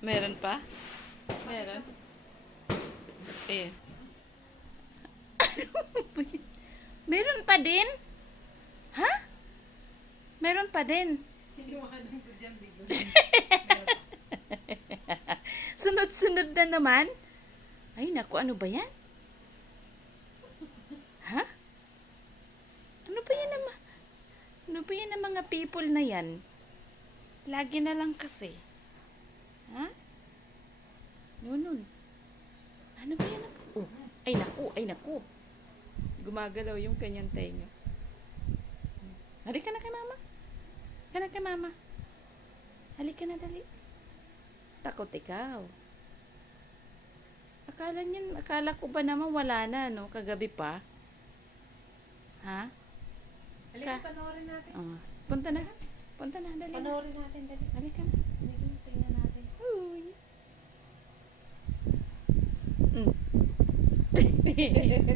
Meron pa? Meron? Eh. Meron pa din? Ha? Meron pa din? Sunod-sunod na naman? Ay, naku, ano ba yan? Ha? Ano ba yan naman? Ano ba yan ang mga people na yan? Lagi na lang kasi. Ha? Nunun. Ano ba yan? Oh, ay naku, ay naku. Gumagalaw yung kanyang tenga. Halika na kay mama. Halika na kay mama. Halika na dali. Takot ikaw. Akala ko ba naman wala na, no? Kagabi pa. Ha? Halika, panoorin natin. Punta na. Punta na, dali. Panoorin natin, dali. Halika na. Halika, tingnan natin. Uy.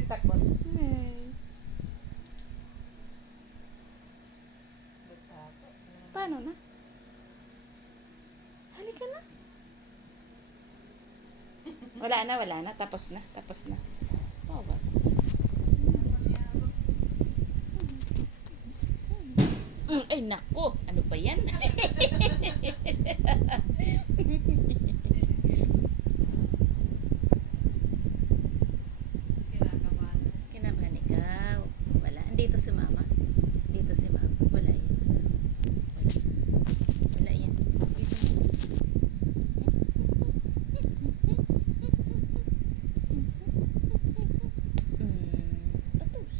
Takot. Paano na? Halika na. Wala na. Tapos na. Bawa. Ay, nako. Ano ba yan? Kinabahan ikaw. Wala. Andito si mama. Wala yan. Wala yan. Dito. Tapos.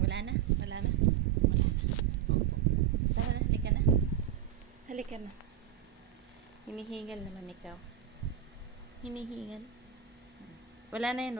Wala na. Tara na. Halika na. Hinihingal naman ikaw. Wala na yan.